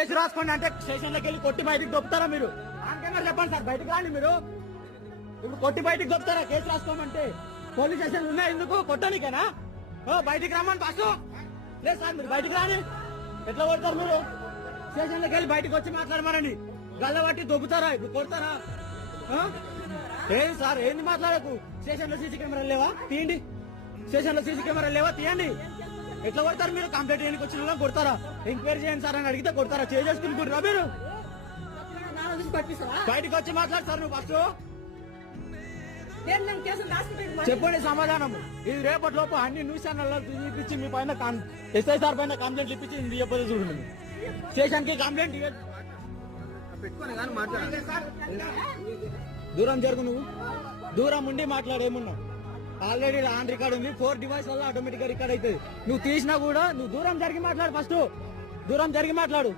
Case రాసుకోండి అంటే స్టేషన్లోకి వెళ్ళి కొట్టి బయటికి దొప్పుతారా మీరు? ఆన్కెమర్ చెప్పండి సార్, బయటకు రాండి మీరు. ఇప్పుడు కొట్టి బయటికి దొప్పుతారా కేసు రాసుకోమంటే? పోలీస్ స్టేషన్ ఉన్నాయి ఎందుకు? కొట్టడానికేనా? బయటికి రమ్మని ఫస్ట్. లేదు సార్, మీరు బయటికి రాని. ఎట్లా కొడతారు మీరు? స్టేషన్లోకి వెళ్ళి బయటకు వచ్చి మాట్లాడమనండి. గల్ల బట్టి దొబ్బుతారా? ఇప్పుడు కొడతారా? ఏంది సార్, ఏంది మాట్లాడకు? స్టేషన్ లో సీసీ కెమెరాలు లేవా? తీయండి. స్టేషన్ లో సీసీ కెమెరాలు లేవా? తీయండి. ఎట్లా కొడతారు మీరు? కంప్లైంట్ చేయడానికి వచ్చిన వాళ్ళని కొడతారా? ఎంక్వైరీ చేయండి సార్ అని అడిగితే కొడతారా? చేసుకుని కొడరా మీరు? బయటకు వచ్చి మాట్లాడతారు నువ్వు ఫస్ట్. చెప్పండి సమాధానం. ఇది రేపటి లోపు అన్ని న్యూస్ ఛానల్లో చూపించి మీ పైన ఎస్ఐ సార్ పైన కంప్లైంట్ ఇప్పించి ఇది చెప్పదు చూడండి. స్టేషన్ కి కంప్లైంట్ దూరం జరుగు, నువ్వు దూరం ఉండి మాట్లాడేమున్నా. ఆల్రెడీ ఆన్ రికార్డ్ ఉంది. 4 డివైస్ వల్ల ఆటోమేటిక్ గా రికార్డ్ అవుతుంది. నువ్వు తీసినా కూడా నువ్వు దూరం జరిగి మాట్లాడు. ఫస్ట్ దూరం జరిగి మాట్లాడు.